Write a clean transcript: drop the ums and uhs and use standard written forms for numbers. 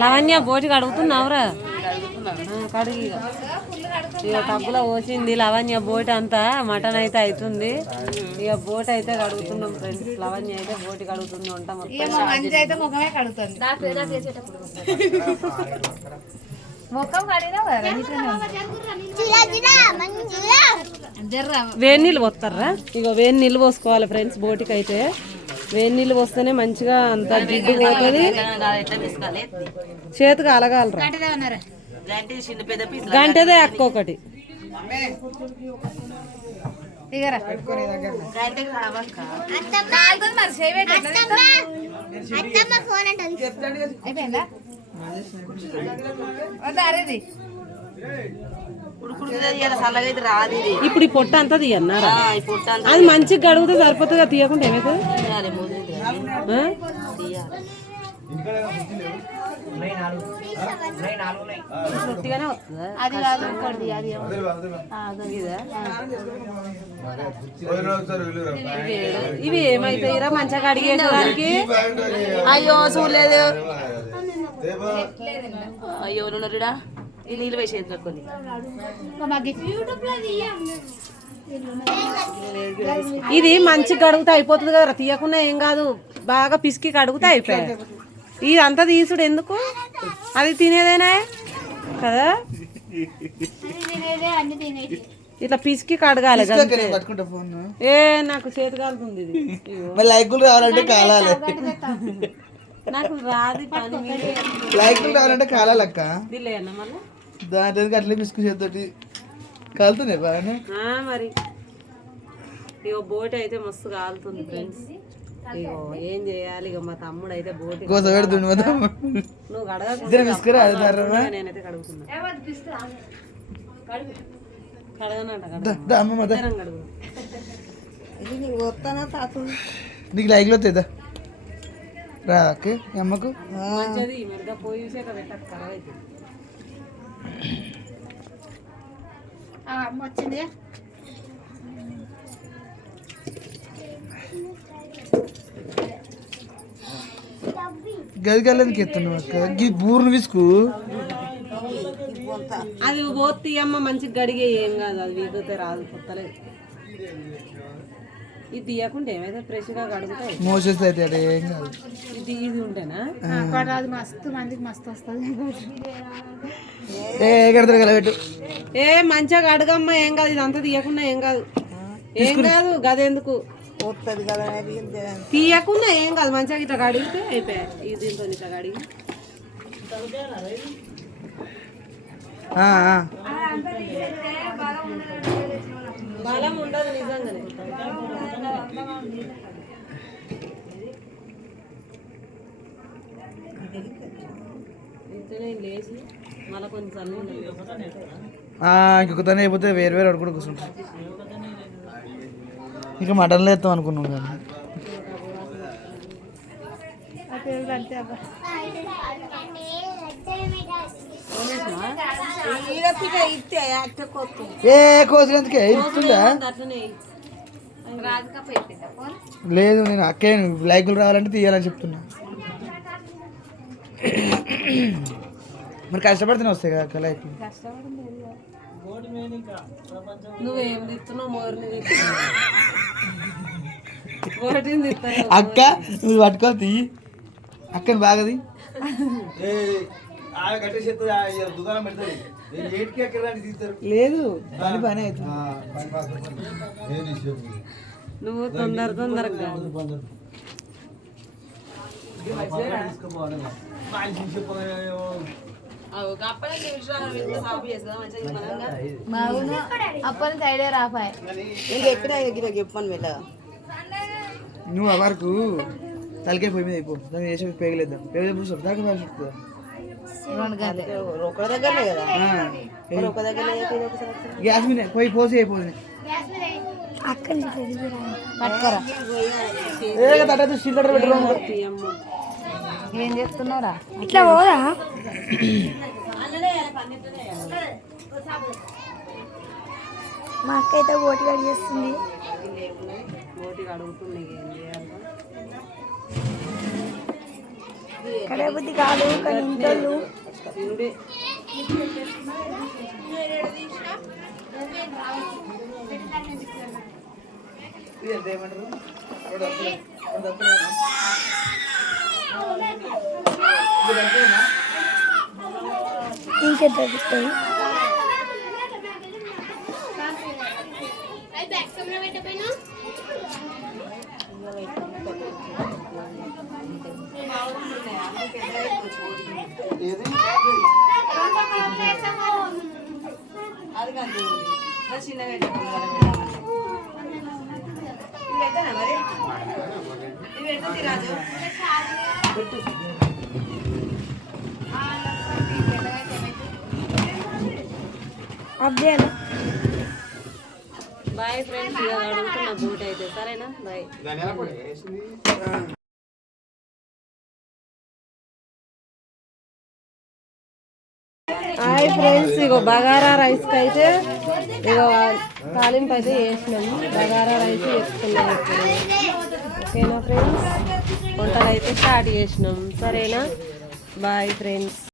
లవణ్య బోటి కడుగుతున్నావురా? కడిగి ఇక టబ్బులో పోసింది లవణ్య. బోటి అంతా మటన్ అయితే అవుతుంది. ఇక బోటి అయితే కడుగుతున్నాం ఫ్రెండ్స్. లవణ్య అయితే బోటి కడుగుతుంది. వంట వేడి నీళ్ళు పోస్తారా? ఇక వేడి నీళ్ళు పోసుకోవాలి ఫ్రెండ్స్. బోటికి అయితే వేడి నీళ్ళు పోస్తేనే మంచిగా అంత జిడ్డు పోతుంది. చేతికి అలగాలరా గంటదే అక్క ఒకటి. ఇప్పుడు ఈ పొట్ట అంతా తీయన్నారా? అది మంచిగా గడుగుతే సరిపోతుందిగా, తీయకుండా ఏమైతుంది? ఇవి ఏమైతాయిరా మంచిగా కడిగేసడానికి? అయ్యో చూడలేదు. అయ్యో నువ్వుడా ఈ నీళ్ళు వేసేది కొన్ని. ఇది మంచిగా కడుగుతా అయిపోతుంది కదా, తీయకుండా ఏం కాదు. బాగా పిసికి కడుగుతా అయిపోయాయి. ఇది అంతా తీసుడు ఎందుకు? అది తినేదేనా కదా? ఇట్లా పిసికి కడగాలి. ఏ నాకు చేతి కాలుతుంది. నాకు రాదు పని. లైకులు రావాలంటే కాలాలక్క. దాంట్లో అట్లే పిసుకు చేతి కాలుతున్నాయి బాగా. మరి ఇగో బోటి అయితే మస్తు కాలుతుంది ఫ్రెండ్స్. ఇగో ఏం చేయాలి? ఇక మా తమ్ముడు అయితే బోటి నువ్వు కడగకురా, నేనైతే కడుగుతున్నా. నీకు లైక్లో వస్తుందా రా అక్క అమ్మకు? మంచిది మెరుగా పోయి పెట్టక ఖరాబ్ అవుతుంది. అమ్మ వచ్చింది. గదికెళ్ళేందుకు ఎత్తున్నావు అక్క? ఈ బూర్ను విసుకు అది పోతి అమ్మ మంచిగా గడిగే ఏం కాదు. అది వీగితే రాదు, కొత్తలేదు. ఇది తీయకుండా ఏమైతే ఫ్రెష్గా కడుగుతాయి. మోషన్స్ అయితే ఏం కాదు. ఇది ఇది ఉంటేనా మస్తు మందికి మస్తు వస్తుంది. ఏ మంచిగా కడగమ్మా, ఏం కాదు. ఇదంతా తీయకుండా ఏం కాదు, ఏం కాదు. గదెందుకు తీయకుండా ఏం కాదు. మంచిగా ఇట్లా కడిగితే అయిపోయాయి. ఇది దీంతో ఇట్లా కడిగి బలం ఉండదు నిజంగానే. లేచి మళ్ళీ కొంచెం చల్లి ఇంకొకతనే అయిపోతే వేరు వేరు అడుగుడు కూర్చుంటాం. ఇంకా మటన్లో వేస్తాం అనుకున్నాం కానీ ఏ కోసినందుకే ఇస్తుందా? లేదు, నేను అక్కే లైకులు రావాలంటే తీయాలని చెప్తున్నా. మరి కష్టపడితేనే వస్తాయి కదా అక్క లైక్. నువ్వేం తిస్తున్నావు? అక్క నువ్వు పట్టుకోవాలి తీ. అక్కని బాగది లేదు పని పని అవుతుంది. నువ్వు తొందరగా అప్పటి ఐడియా రాపాయి. చెప్పాను మెల్లగా. నువ్వు ఆ వరకు తలకే పోయి మీద అయిపో. దాన్ని చేసి పేగలేద్దాం. పేగలేదు దాకా చెప్తుందా? గ్యాస్ మీద పోయి పోసి అయిపోతుంది. ఏం చేస్తున్నారా? ఇట్లా పోదా? మా అక్క అయితే బోటి కడిగేస్తుంది. బోటి కడుగుతుంది. ఏం చేయాలి? కడబుద్ధి కాదు కానీ ఇంట్లో తినుడే. ఇది ఎంత ఏమంటారు రెండు అప్పులు, రెండు అప్పులేనా? ఇది అంతేనా? ఇంకెంత ఇస్తాయి ఏది? అది కాదు చిన్నగా పెట్టుకుంది కదా ఇవి పెట్టనా మరి ఇవి పెట్టు రాజు పెట్టు. అబ్దేనా బాయ్ ఫ్రెండ్స్, ఇక అడుగుతున్న బోట్ అయితే సరేనా బాయ్. హాయ్ ఫ్రెండ్స్, ఇగో బగారా రైస్కి అయితే ఇగో తాలింపు అయితే వేసినాము. బగారా రైస్ వేసుకున్నాం ఇప్పుడు. ఓకేనా ఫ్రెండ్స్, వంటలు అయితే స్టార్ట్ చేసినాం. సరేనా బాయ్ ఫ్రెండ్స్.